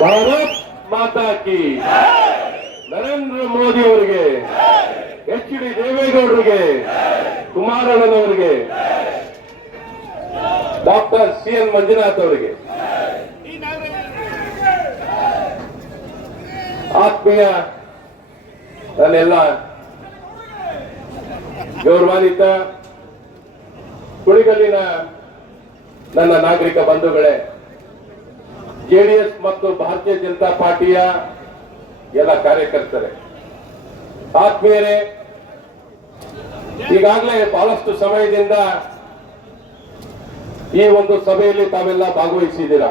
ಭಾರತ್ ಮಾತಾ ಕಿ ನರೇಂದ್ರ ಮೋದಿ ಅವರಿಗೆ H D ದೇವೇಗೌಡರಿಗೆ ಕುಮಾರಣ್ಣನವರಿಗೆ ಡಾಕ್ಟರ್ ಸಿ ಎನ್ ಮಂಜುನಾಥ್ ಅವರಿಗೆ ಆತ್ಮೀಯ ನನ್ನೆಲ್ಲ ಗೌರವಾನ್ವಿತ ಕುಳಿಗಲ್ಲಿನ ನನ್ನ ನಾಗರಿಕ ಬಂಧುಗಳೇ ಜೆಡಿಎಸ್ ಮತ್ತು ಭಾರತೀಯ ಜನತಾ ಪಾರ್ಟಿಯ ಎಲ್ಲ ಕಾರ್ಯಕರ್ತರೆ. ಆತ್ಮೀಯರೇ, ಈಗಾಗಲೇ ಬಹಳಷ್ಟು ಸಮಯದಿಂದ ಈ ಒಂದು ಸಭೆಯಲ್ಲಿ ತಾವೆಲ್ಲ ಭಾಗವಹಿಸಿದ್ದೀರಾ?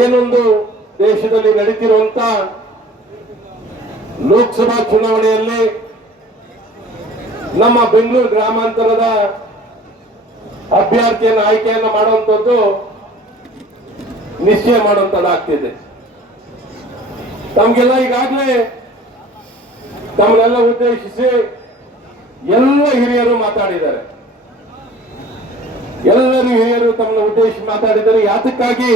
ಏನೊಂದು ದೇಶದಲ್ಲಿ ನಡೀತಿರುವಂತ ಲೋಕಸಭಾ ಚುನಾವಣೆಯಲ್ಲಿ ನಮ್ಮ ಬೆಂಗಳೂರು ಗ್ರಾಮಾಂತರದ ಅಭ್ಯರ್ಥಿಯನ್ನು ಆಯ್ಕೆಯನ್ನು ಮಾಡುವಂಥದ್ದು ನಿಶ್ಚಯ ಮಾಡುವಂತದ್ದಾಗ್ತಿದೆ ತಮಗೆಲ್ಲ ಈಗಾಗಲೇ ತಮ್ಮನ್ನೆಲ್ಲ ಉದ್ದೇಶಿಸಿ ಎಲ್ಲ ಹಿರಿಯರು ಮಾತಾಡಿದ್ದಾರೆ. ಎಲ್ಲರೂ ಹಿರಿಯರು ತಮ್ಮನ್ನ ಉದ್ದೇಶಿಸಿ ಮಾತಾಡಿದ್ದಾರೆ. ಯಾತಕ್ಕಾಗಿ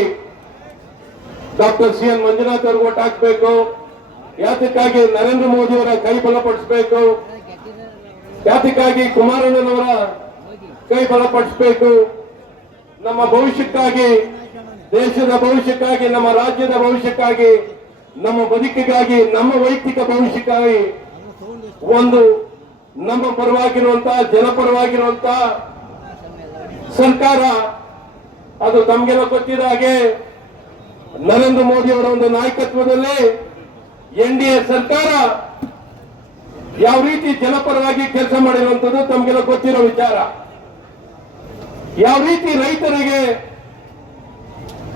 ಡಾಕ್ಟರ್ ಸಿ ಎನ್ ಮಂಜುನಾಥ್ ಅವ್ರಿಗೆ ಓಟ್ ಹಾಕ್ಬೇಕು? ಯಾತಕ್ಕಾಗಿ ನರೇಂದ್ರ ಮೋದಿ ಅವರ ಕೈ ಬಲಪಡಿಸಬೇಕು? ಯಾತಕ್ಕಾಗಿ ಕುಮಾರಣ್ಣನವರ ಕೈ ಬಲಪಡಿಸಬೇಕು? ನಮ್ಮ ಭವಿಷ್ಯಕ್ಕಾಗಿ ದೇಶದ ಭವಿಷ್ಯಕ್ಕಾಗಿ, ನಮ್ಮ ರಾಜ್ಯದ ಭವಿಷ್ಯಕ್ಕಾಗಿ, ನಮ್ಮ ಬದುಕಿಗಾಗಿ, ನಮ್ಮ ವೈಯಕ್ತಿಕ ಭವಿಷ್ಯಕ್ಕಾಗಿ ಒಂದು ನಮ್ಮ ಪರವಾಗಿರುವಂತಹ ಜನಪರವಾಗಿರುವಂತಹ ಸರ್ಕಾರ. ಅದು ತಮಗೆಲ್ಲ ಗೊತ್ತಿದ ಹಾಗೆ ನರೇಂದ್ರ ಮೋದಿ ಅವರ ಒಂದು ನಾಯಕತ್ವದಲ್ಲಿ ಎನ್ ಡಿ ಎ ಸರ್ಕಾರ ಯಾವ ರೀತಿ ಜನಪರವಾಗಿ ಕೆಲಸ ಮಾಡಿರುವಂತದ್ದು ತಮಗೆಲ್ಲ ಗೊತ್ತಿರೋ ವಿಚಾರ. ಯಾವ ರೀತಿ ರೈತರಿಗೆ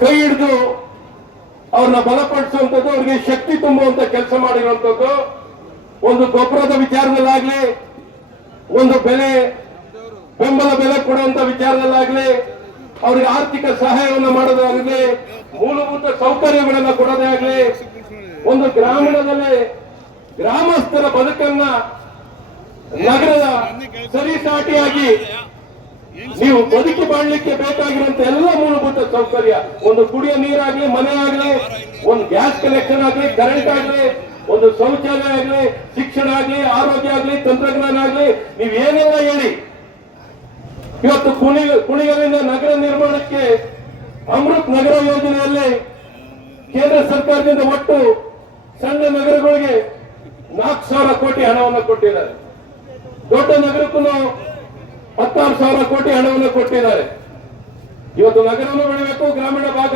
ಕೈ ಹಿಡಿದು ಅವ್ರನ್ನ ಬಲಪಡಿಸುವಂಥದ್ದು, ಅವ್ರಿಗೆ ಶಕ್ತಿ ತುಂಬುವಂತ ಕೆಲಸ ಮಾಡಿರುವಂಥದ್ದು, ಒಂದು ಗೊಬ್ಬರದ ವಿಚಾರದಲ್ಲಾಗ್ಲಿ, ಒಂದು ಬೆಲೆ, ಬೆಂಬಲ ಬೆಲೆ ಕೊಡುವಂತ ವಿಚಾರದಲ್ಲಾಗ್ಲಿ, ಅವ್ರಿಗೆ ಆರ್ಥಿಕ ಸಹಾಯವನ್ನು ಮಾಡೋದಾಗ್ಲಿ, ಮೂಲಭೂತ ಸೌಕರ್ಯಗಳನ್ನ ಕೊಡೋದೇ ಆಗ್ಲಿ, ಒಂದು ಗ್ರಾಮೀಣದಲ್ಲಿ ಗ್ರಾಮಸ್ಥರ ಬದುಕನ್ನ ನಗರದ ಸರಿಸಾಟಿಯಾಗಿ ನೀವು ಬದುಕಿ ಬಾಳ್ಲಿಕ್ಕೆ ಬೇಕಾಗಿರುವಂತ ಎಲ್ಲ ಮೂಲಭೂತ ಸೌಕರ್ಯ. ಒಂದು ಕುಡಿಯೋ ನೀರಾಗ್ಲಿ ಮನೆ ಆಗ್ಲಿ ಒಂದು ಗ್ಯಾಸ್ ಕನೆಕ್ಷನ್ ಆಗ್ಲಿ ಕರೆಂಟ್ ಆಗ್ಲಿ, ಒಂದು ಶೌಚಾಲಯ ಆಗ್ಲಿ, ಶಿಕ್ಷಣ ಆಗ್ಲಿ, ಆರೋಗ್ಯ ಆಗ್ಲಿ, ತಂತ್ರಜ್ಞಾನ ಆಗ್ಲಿ, ನೀವ್ ಏನೆಲ್ಲ ಹೇಳಿ, ಇವತ್ತು ಕುಣಿ ಕುಣಿಗಲಿಂದ ನಗರ ನಿರ್ಮಾಣಕ್ಕೆ ಅಮೃತ್ ನಗರ ಯೋಜನೆಯಲ್ಲಿ ಕೇಂದ್ರ ಸರ್ಕಾರದಿಂದ ಒಟ್ಟು ಸಣ್ಣ ನಗರಗಳಿಗೆ ನಾಲ್ಕು ಸಾವಿರ ಕೋಟಿ ಹಣವನ್ನು ಕೊಟ್ಟಿದ್ದಾರೆ. ದೊಡ್ಡ ನಗರಕ್ಕೂ ಸಾವಿರ ಕೋಟಿ ಹಣವನ್ನು ಕೊಟ್ಟಿದ್ದಾರೆ. ಇವತ್ತು ನಗರವನ್ನು ಬೆಳೆಯಬೇಕು ಗ್ರಾಮೀಣ ಭಾಗ.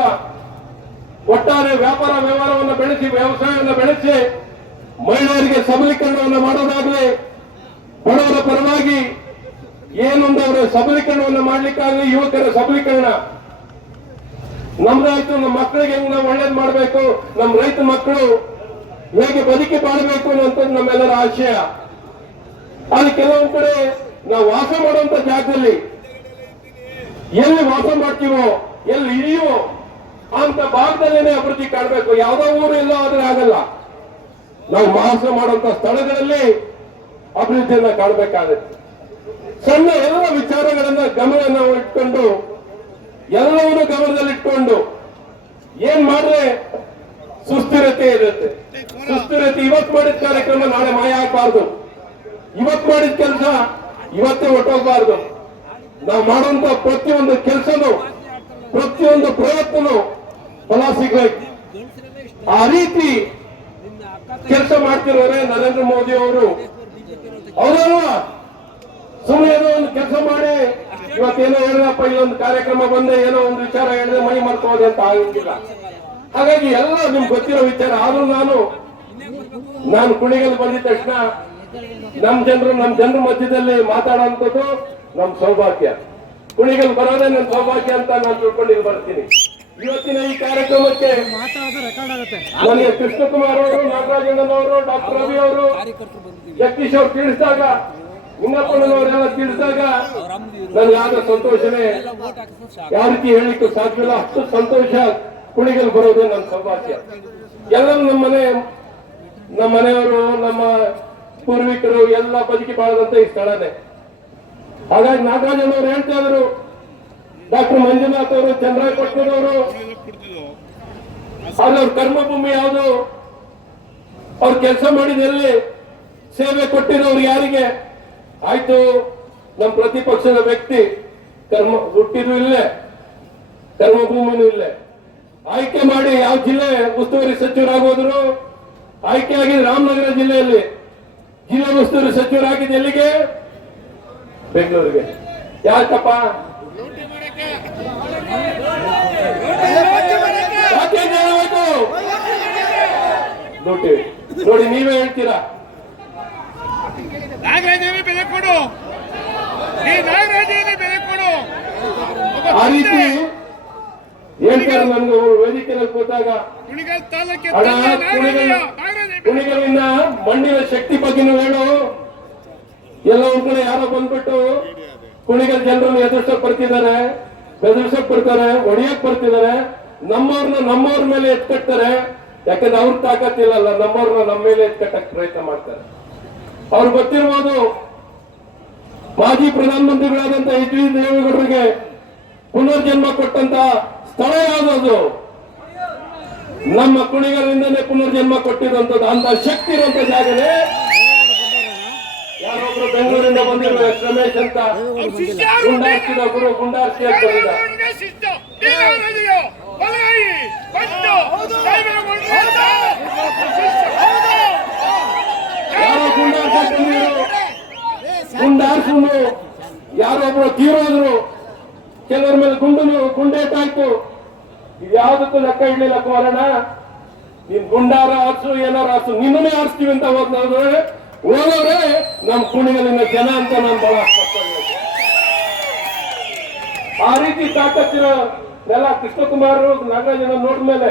ಒಟ್ಟಾರೆ ವ್ಯಾಪಾರ ವ್ಯವಹಾರವನ್ನು ಬೆಳೆಸಿ, ವ್ಯವಸಾಯವನ್ನು ಬೆಳೆಸಿ, ಮಹಿಳೆಯರಿಗೆ ಸಬಲೀಕರಣವನ್ನು ಮಾಡೋದಾಗಲಿ, ಬಡವರ ಪರವಾಗಿ ಏನೊಂದು ಅವರ ಸಬಲೀಕರಣವನ್ನು ಮಾಡ್ಲಿಕ್ಕಾಗಲಿ, ಯುವಕರ ಸಬಲೀಕರಣ. ನಮ್ದಾಯ್ತು, ನಮ್ಮ ಮಕ್ಕಳಿಗೆ ಹೆಂಗ್ ನಾವು ಒಳ್ಳೇದು ಮಾಡಬೇಕು ನಮ್ಮ ರೈತ ಮಕ್ಕಳು ಹೇಗೆ ಬದುಕಿ ಬಾಳ್ಬೇಕು ಅನ್ನೋದು ನಮ್ಮೆಲ್ಲರ ಆಶಯ. ಅಲ್ಲಿ ಕೆಲವೊಂದು ಕಡೆ ನಾವು ವಾಸ ಮಾಡುವಂತ ಜಾಗದಲ್ಲಿ ಎಲ್ಲಿ ವಾಸ ಮಾಡ್ತೀವೋ, ಎಲ್ಲಿ ಇದೆಯೋ ಅಂತ ಭಾಗದಲ್ಲೇನೆ ಅಭಿವೃದ್ಧಿ ಕಾಣಬೇಕು. ಯಾವ್ದೋ ಊರು ಇಲ್ಲ ಆದ್ರೆ ಆಗಲ್ಲ. ನಾವು ವಾಸ ಮಾಡುವಂತ ಸ್ಥಳಗಳಲ್ಲಿ ಅಭಿವೃದ್ಧಿಯನ್ನ ಕಾಣಬೇಕಾಗುತ್ತೆ. ಸಣ್ಣ ಎಲ್ಲ ವಿಚಾರಗಳನ್ನ ಗಮನ ಇಟ್ಕೊಂಡು, ಎಲ್ಲವನ್ನು ಗಮನದಲ್ಲಿಟ್ಕೊಂಡು ಏನ್ ಮಾಡ್ರೆ ಸುಸ್ಥಿರತೆ ಇರುತ್ತೆ. ಸುಸ್ಥಿರತೆ ಇವತ್ತು ಮಾಡಿದ ಕಾರ್ಯಕ್ರಮ ನಾಳೆ ಮಾಯ ಆಗ್ಬಾರ್ದು. ಇವತ್ತು ಮಾಡಿದ ಕೆಲಸ ಇವತ್ತೇ ಹೊಟ್ಟೋಗ್ಬಾರ್ದು ನಾವು ಮಾಡುವಂತ ಪ್ರತಿಯೊಂದು ಕೆಲಸನು, ಪ್ರತಿಯೊಂದು ಪ್ರಯತ್ನನು ಫಲ ಸಿಗ್ಬೇಕು. ಆ ರೀತಿ ಕೆಲಸ ಮಾಡ್ತಿರೋರೆ ನರೇಂದ್ರ ಮೋದಿ ಅವರು. ಅವರಲ್ಲ ಸುಮ್ಮನೆ ಏನೋ ಒಂದು ಕೆಲಸ ಮಾಡಿ ಇವತ್ತೇನೋ ಹೇಳಿದಪ್ಪ ಇಲ್ಲೊಂದು ಕಾರ್ಯಕ್ರಮ ಬಂದೆ, ಏನೋ ಒಂದು ವಿಚಾರ ಹೇಳಿದ್ರೆ ಮೈ ಮರ್ತೋದೆ ಅಂತ ಆಗಿಲ್ಲ. ಹಾಗಾಗಿ ಎಲ್ಲ ನಿಮ್ಗೆ ಗೊತ್ತಿರೋ ವಿಚಾರ. ಆದ್ರೂ ನಾನು ನಾನು ಕುಣಿಗಲ್ಲಿ ಬಂದಿದ ತಕ್ಷಣ ನಮ್ ಜನರು ನಮ್ ಜನರ ಮಧ್ಯದಲ್ಲಿ ಮಾತಾಡುವಂಥದ್ದು ನಮ್ ಸೌಭಾಗ್ಯ. ಕುಣಿಗಲ್ ಬರೋದೇ ನನ್ನ ಸೌಭಾಗ್ಯ ಅಂತ ನಾನು ತಿಳ್ಕೊಂಡು ಇಲ್ಲಿ ಬರ್ತೀನಿ. ಇವತ್ತಿನ ಈ ಕಾರ್ಯಕ್ರಮಕ್ಕೆ ನನಗೆ ಕೃಷ್ಣಕುಮಾರ್ ಅವರು ನಾಗರಾಜಣ್ಣನವರು ಡಾಕ್ಟರ್ ರವಿ ಅವರು ಜಗದೀಶ್ ಅವರು ತಿಳಿಸಿದಾಗ ನಿಮ್ಮಪ್ಪನವರೆಲ್ಲ ತಿಳಿಸಿದಾಗ ನನ್ಗೆ ಆದ ಸಂತೋಷನೇ ಯಾವ ರೀತಿ ಹೇಳಿಕ್ಕೆ ಸಾಧ್ಯವಿಲ್ಲ ಅಷ್ಟು ಸಂತೋಷ ಕುಣಿಗಲ್ ಬರೋದೇ ನನ್ನ ಸೌಭಾಗ್ಯ. ಎಲ್ಲರೂ ನಮ್ಮನೆ ನಮ್ಮ ಮನೆಯವರು ನಮ್ಮ ಪೂರ್ವಿಕರು ಎಲ್ಲ ಬದುಕಿ ಬಾಳದಂತ ಈ ಸ್ಥಳನೇ. ಹಾಗಾಗಿ ನಾಗರಾಜನವರು ಹೇಳ್ತಾ ಇದ್ರು ಡಾಕ್ಟರ್ ಮಂಜುನಾಥ್ ಅವರು ಚಂದ್ರಪಟ್ಟಣದವರು ಅವ್ರ ಕರ್ಮಭೂಮಿ ಯಾವುದು? ಅವ್ರು ಕೆಲಸ ಮಾಡಿದಲ್ಲಿ ಸೇವೆ ಕೊಟ್ಟಿರೋರು ಯಾರಿಗೆ? ಆಯ್ತು ನಮ್ಮ ಪ್ರತಿಪಕ್ಷದ ವ್ಯಕ್ತಿ ಕರ್ಮ ಹುಟ್ಟಿದ್ರು ಇಲ್ಲೇ, ಕರ್ಮಭೂಮಿನೂ ಇಲ್ಲೇ. ಆಯ್ಕೆ ಮಾಡಿ ಯಾವ ಜಿಲ್ಲೆ ಉಸ್ತುವಾರಿ ಸಚಿವರಾಗೋದ್ರು, ಆಯ್ಕೆ ಆಗಿದೆ ರಾಮನಗರ ಜಿಲ್ಲೆಯಲ್ಲಿ ಜಿಲ್ಲಾ ಉಸ್ತುವಾರಿ ಸಚಿವರಾಗಿದ್ದು ಎಲ್ಲಿಗೆ? ಬೆಂಗಳೂರಿಗೆ. ಯಾಕಪ್ಪ? ದುಡ್ಡು ನೋಡಿ ನೀವೇ ಹೇಳ್ತೀರಾ? ನಾಗರಾಜನಿಗೆ ಬೆಲೆ ಕೊಡು. ಈ ನಾಗರಾಜನಿಗೆ ಬೆಲೆ ಕೊಡು. ಆ ರೀತಿ ಹೇಳ್ತಾರೆ ನನ್ಗೆ ವೇದಿಕೆಯಲ್ಲಿ ಕೂತಾಗ? ಕುಣಿಗಲಿನ ಮಣ್ಣಿನ ಶಕ್ತಿ ಬಗ್ಗೆ ಹೇಳು. ಎಲ್ಲ ಕಡೆ ಯಾರೋ ಬಂದ್ಬಿಟ್ಟು ಕುಣಿಗಲ್ ಜನರನ್ನು ಎದುರಿಸಕ್ ಬರ್ತಿದ್ದಾರೆ ಬೆದರ್ಸಕ್ ಬರ್ತಾರೆ ಹೊಡಿಯಕ್ ಬರ್ತಿದ್ದಾರೆ. ನಮ್ಮವ್ರನ್ನ ನಮ್ಮವ್ರ ಮೇಲೆ ಎತ್ಕಟ್ತಾರೆ. ಯಾಕಂದ್ರೆ ಅವ್ರ ತಾಕತ್ತಿಲ್ಲಲ್ಲ ನಮ್ಮವ್ರನ್ನ ನಮ್ಮ ಮೇಲೆ ಎತ್ಕಟ್ಟಕ್ ಪ್ರಯತ್ನ ಮಾಡ್ತಾರೆ. ಅವ್ರು ಗೊತ್ತಿರ್ಬೋದು ಮಾಜಿ ಪ್ರಧಾನಮಂತ್ರಿಗಳಾದಂತ ಎಚ್ ಡಿ ದೇವೇಗೌಡರಿಗೆ ಪುನರ್ಜನ್ಮ ಕೊಟ್ಟಂತ ಸ್ಥಳ ಯಾವ್ದು ನಮ್ಮ ಕುಣಿಗಳಿಂದಲೇ ಪುನರ್ಜನ್ಮ ಕೊಟ್ಟಿರುವಂತದ್ದು ಅಂತ ಶಕ್ತಿ ಇರುವಂತ ಜಾಗನೇ ಯಾರೊಬ್ರು ಬೆಂಗಳೂರಿಂದ ಬಂದಿರುವ ರಮೇಶ್ ಅಂತ? ಗುಂಡಾರ್ಸಿದ ಗುರು, ಗುಂಡಾರ್ಸಿ ಅಂತ ಬಂದಿದ್ದ ನಾಗರಾಜನಿಗೆ ಶಿಷ್ಯ ಈ ನಾಗರಾಜನಿಗೆ ಬಲಗೈ ಕೊಟ್ಟು ಕೈ ಮೇಲೆ ಕೊಡ್ರಿ. ಶಿಷ್ಯ. ಯಾರೋ ಗುಂಡಾರ್ಸಕ್ ಬಂದಿದ್ರು ಗುಂಡಾರ್ಸು ಯಾರೊಬ್ರು ತೀರೋದ್ರು ಕೆಲವರ ಮೇಲೆ ಗುಂಡು ಗುಂಡೇಟಾಯ್ತು ಯಾವುದಕ್ಕೂ ಲೆಕ್ಕ ಇಡ್ಲಿಲ್ಲ ಕೋರಣ ನೀನ್ ಗುಂಡಾರ ಆರ್ಸು ಏನಾರ ಆರ್ಸು ನಿನ್ನೇ ಆರಿಸ್ತೀವಿ ಅಂತ ಹೋದ್ರೆ ಹೋಗೋರೆ ನಮ್ ಕುಣಿಗಲಿನ ಜನ ಅಂತ ನಾನು ಬಹಳ. ಆ ರೀತಿ ತಾಕತ್ತಿರೋ ನೆಲ ಕೃಷ್ಣಕುಮಾರ್ ನಾಗರಾಜನ ನೋಡಿದ್ಮೇಲೆ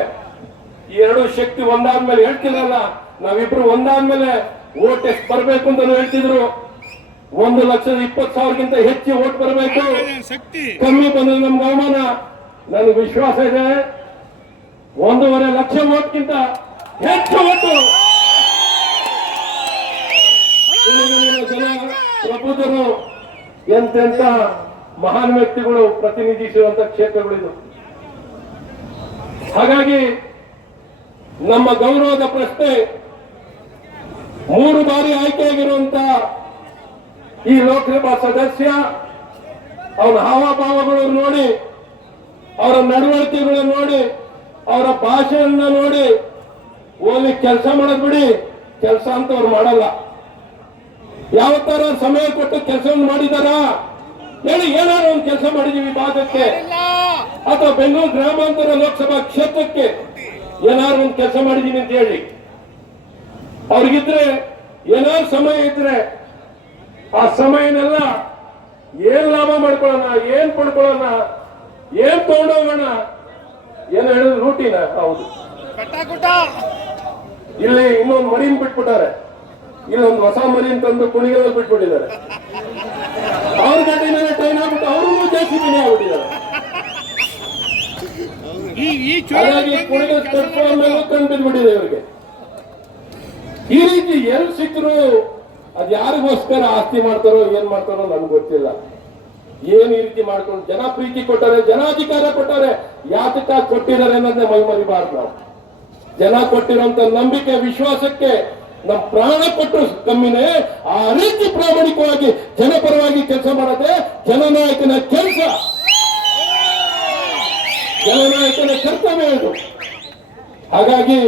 ಈ ಎರಡು ಶಕ್ತಿ ಒಂದಾದ್ಮೇಲೆ ಹೇಳ್ತಿರಲ್ಲ, ನಾವಿಬ್ರು ಒಂದಾದ್ಮೇಲೆ ಓಟ್ ಎಷ್ಟು ಬರ್ಬೇಕು ಅಂತ ಹೇಳ್ತಿದ್ರು. ಒಂದು ಲಕ್ಷದ ಇಪ್ಪತ್ತು ಸಾವಿರಕ್ಕಿಂತ ಹೆಚ್ಚು ಓಟ್ ಬರಬೇಕು. ಕಮ್ಮಿ ಬಂದ್ರೆ ನಮ್ಗೆ ಅವಮಾನ. ನನಗೆ ವಿಶ್ವಾಸ ಇದೆ. ಒಂದೂವರೆ ಲಕ್ಷ ಓಟ್ಗಿಂತ ಹೆಚ್ಚು ಓಟು. ಜನ ಪ್ರಬುದ್ಧರು ಎಂತೆಂತ ಮಹಾನ್ ವ್ಯಕ್ತಿಗಳು ಪ್ರತಿನಿಧಿಸುವಂತ ಕ್ಷೇತ್ರಗಳಿದು ಹಾಗಾಗಿ ನಮ್ಮ ಗೌರವದ ಪ್ರಶ್ನೆ ಮೂರು ಬಾರಿ ಆಯ್ಕೆಯಾಗಿರುವಂತ ಈ ಲೋಕಸಭಾ ಸದಸ್ಯ ಅವರ ಹಾವಭಾವಗಳು ನೋಡಿ ಅವರ ನಡವಳಿಕೆಗಳನ್ನು ನೋಡಿ ಅವರ ಭಾಷೆಯನ್ನ ನೋಡಿ ಓಲಿ ಕೆಲಸ ಮಾಡೋದ್ ಬಿಡಿ ಕೆಲಸ ಅಂತ ಅವ್ರು ಮಾಡಲ್ಲ. ಯಾವ ತರ ಸಮಯ ಕೊಟ್ಟು ಕೆಲಸವನ್ನು ಮಾಡಿದಾರ? ಹೇಳಿ ಏನಾದ್ರು ಒಂದು ಕೆಲಸ ಮಾಡಿದೀವಿ ಭಾಗಕ್ಕೆ. ಅಥವಾ ಬೆಂಗಳೂರು ಗ್ರಾಮಾಂತರ ಲೋಕಸಭಾ ಕ್ಷೇತ್ರಕ್ಕೆ ಏನಾದ್ರು ಒಂದು ಕೆಲಸ ಮಾಡಿದೀನಿ ಅಂತ ಹೇಳಿ. ಅವ್ರಿಗಿದ್ರೆ ಏನಾದ್ರು ಸಮಯ ಇದ್ರೆ ಆ ಸಮಯನೆಲ್ಲ ಏನ್ ಲಾಭ ಮಾಡ್ಕೊಳ್ಳೋಣ ಏನ್ ಪಡ್ಕೊಳ್ಳೋಣ ಏನ್ ತಗೊಂಡೋಗೋಣ ಏನು ಹೇಳಿದ್ರು ರೂಟಿನ? ಹೌದು. ಇಲ್ಲಿ ಇನ್ನೊಂದು ಮರಿನ್ ಬಿಟ್ಬಿಟ್ಟಾರೆ. ಇಲ್ಲೊಂದು ಹೊಸ ಮರಿನ್ ತಂದು ಕುಣಿಗಳಲ್ಲಿ ಬಿಟ್ಬಿಟ್ಟಿದ್ದಾರೆ. ಅವ್ರ ಗಡ್ಡಿನ ಟ್ರೈನ್ ಆಗ್ಬಿಟ್ಟು ಅವ್ರಿಗೂ ಜಾಸ್ತಿ ಮನೆ ಆಗ್ಬಿಟ್ಟಿದ್ದಾರೆ. ಈ ಹಾಗಾಗಿ ಮೇಲೆ ಬಿದ್ಬಿಟ್ಟಿದೆ ಇವರಿಗೆ. ಈ ರೀತಿ ಎಲ್ಲಿ ಸಿಕ್ಕರು ಅದ್ ಯಾರಿಗೋಸ್ಕರ ಆಸ್ತಿ ಮಾಡ್ತಾರೋ, ಏನ್ ಮಾಡ್ತಾರೋ ನನ್ಗೆ ಗೊತ್ತಿಲ್ಲ. ಏನ್ ಈ ರೀತಿ ಮಾಡ್ಕೊಂಡು ಜನ ಪ್ರೀತಿ ಕೊಟ್ಟಾರೆ, ಜನಾಧಿಕಾರ ಕೊಟ್ಟಾರೆ ಯಾತಕ ಕೊಟ್ಟಿದ್ದಾರೆ ಅನ್ನೋದನ್ನ ಮೈ ಮರಿಬಾರ್ದು ನಾವು. ಜನ ಕೊಟ್ಟಿರುವಂತ ನಂಬಿಕೆ, ವಿಶ್ವಾಸಕ್ಕೆ ನಮ್ ಪ್ರಾಣ ಕೊಟ್ಟು ಕಮ್ಮಿನೇ ಆ ರೀತಿ ಪ್ರಾಮಾಣಿಕವಾಗಿ ಜನಪರವಾಗಿ ಕೆಲಸ ಮಾಡದೆ ಜನನಾಯಕನ ಕೆಲಸ. ಜನನಾಯಕನ ಕರ್ತವ್ಯ ಇದು. ಹಾಗಾಗಿ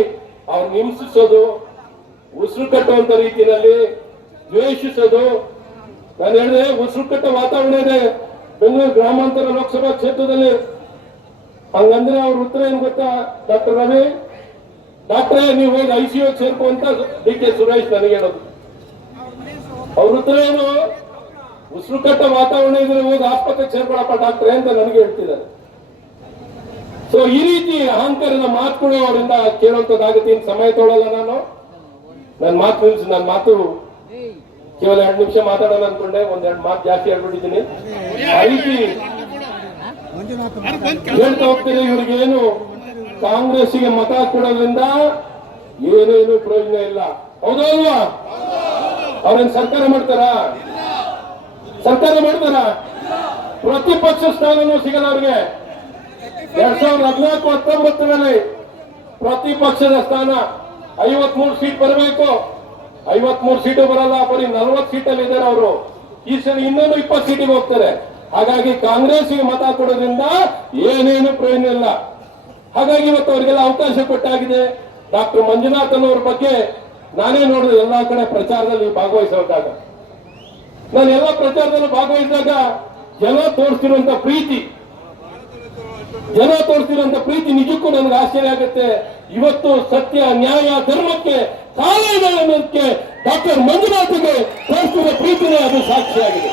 ಅವ್ರು ಹಿಂಸಿಸೋದು, ಉಸಿರು ಕಟ್ಟುವಂತ ರೀತಿಯಲ್ಲಿ ದ್ವೇಷಿಸೋದು. ನಾನು ಹೇಳಿದೆ ಉಸಿರು ಕಟ್ಟೋ ವಾತಾವರಣ ಇದೆ. ಬೆಂಗಳೂರು ಗ್ರಾಮಾಂತರ ಲೋಕಸಭಾ ಕ್ಷೇತ್ರದಲ್ಲಿ. ಹಂಗಂದ್ರೆ ಅವ್ರ ಉತ್ತರ ಏನ್ ಗೊತ್ತಾ, ಡಾಕ್ಟರ್ ರವಿ? ಡಾಕ್ಟ್ರೇ, ನೀವು ಹೋಗಿ ಐ ಸಿ ಸೇರ್ಕೊ ಅಂತ ಡಿ ಕೆ ಸುರೇಶ್ ನನಗೆ ಹೇಳೋದು. ಅವ್ರ ಉತ್ತರ ಏನು? ಉಸಿರು ಕಟ್ಟೋ ವಾತಾವರಣ ಇದ್ರೆ ಹೋಗಿ ಆಸ್ಪತ್ರೆಗೆ ಸೇರ್ಕೊಳಪ್ಪ ಡಾಕ್ಟ್ರೇ ಅಂತ ನನಗೆ ಹೇಳ್ತಿದ್ದಾರೆ. ಸೊ ಈ ರೀತಿ ಅಹಂಕಾರದ ಮಾತುಗಳು ಅವರಿಂದ ಕೇಳುವಂತದ್ದಾಗುತ್ತೆ. ಸಮಯ ತೊಳಲ್ಲ ನಾನು. ನನ್ನ ಮಾತು ನನ್ನ ಮಾತು ಕೇವಲ ಎರಡು ನಿಮಿಷ ಮಾತಾಡೋಣ ಅನ್ಕೊಂಡೆ ಒಂದೆರಡು ಮಾತು ಜಾಸ್ತಿ ಅದು ಬಂದ್ ಹೇಳ್ತಾ ಹೋಗ್ತೀನಿ ಇವ್ರಿಗೇನು ಕಾಂಗ್ರೆಸ್ಸಿಗೆ ಮತ ಕೊಡೋದ್ರಿಂದ ಏನೇನು ಪ್ರಯೋಜನ ಇಲ್ಲ. ಹೌದಲ್ವಾ? ಅಲ್ವಾ ಅವ್ರೇನ್ ಸರ್ಕಾರ ಮಾಡ್ತಾರ? ಸರ್ಕಾರ ಮಾಡ್ತಾರ? ಪ್ರತಿಪಕ್ಷ ಸ್ಥಾನನೂ ಸಿಗಲ್ಲ ಅವ್ರಿಗೆ. ಎರಡ್ ಸಾವಿರದ ಹದಿನಾಲ್ಕು ಹತ್ತೊಂಬತ್ತರಲ್ಲಿ ಪ್ರತಿಪಕ್ಷದ ಸ್ಥಾನ ಐವತ್ಮೂರು ಸೀಟ್ ಬರಬೇಕು. ಐವತ್ಮೂರು ಸೀಟು ಬರಲ್ಲ, ಬರೀ ನಲ್ವತ್ತು ಸೀಟಲ್ಲಿ ಇದ್ದಾರೆ ಅವರು. ಈ ಸಲ ಇನ್ನೊಂದು ಇಪ್ಪತ್ತು ಸೀಟಿಗೆ ಹೋಗ್ತಾರೆ. ಹಾಗಾಗಿ ಕಾಂಗ್ರೆಸ್ ಮತ ಕೊಡೋದ್ರಿಂದ ಏನೇನು ಪ್ರಯೋಜನ ಇಲ್ಲ. ಹಾಗಾಗಿ ಇವತ್ತು ಅವರಿಗೆಲ್ಲ ಅವಕಾಶ ಕೊಟ್ಟಾಗಿದೆ. ಡಾಕ್ಟರ್ ಮಂಜುನಾಥ್ ಅನ್ನೋರ ಬಗ್ಗೆ ನಾನೇ ನೋಡಿದೆ, ಎಲ್ಲಾ ಕಡೆ ಪ್ರಚಾರದಲ್ಲಿ ಭಾಗವಹಿಸಿದಾಗ ನಾನು ಎಲ್ಲ ಪ್ರಚಾರದಲ್ಲಿ ಭಾಗವಹಿಸಿದಾಗ ಜನ ತೋರಿಸ್ತಿರುವಂತ ಪ್ರೀತಿ, ಜನ ತೋರಿಸ್ತಿರುವಂತ ಪ್ರೀತಿ ನಿಜಕ್ಕೂ ನನಗೆ ಆಶ್ಚರ್ಯ ಆಗುತ್ತೆ. ಇವತ್ತು ಸತ್ಯ, ನ್ಯಾಯ, ಧರ್ಮಕ್ಕೆ ಕಾಲ ಇದೆ ಅನ್ನೋದಕ್ಕೆ ಡಾಕ್ಟರ್ ಮಂಜುನಾಥ್ಗೆ ತೋರಿಸ್ತಿರೋ ಪ್ರೀತಿನೇ ಅದು ಸಾಕ್ಷಿಯಾಗಿದೆ.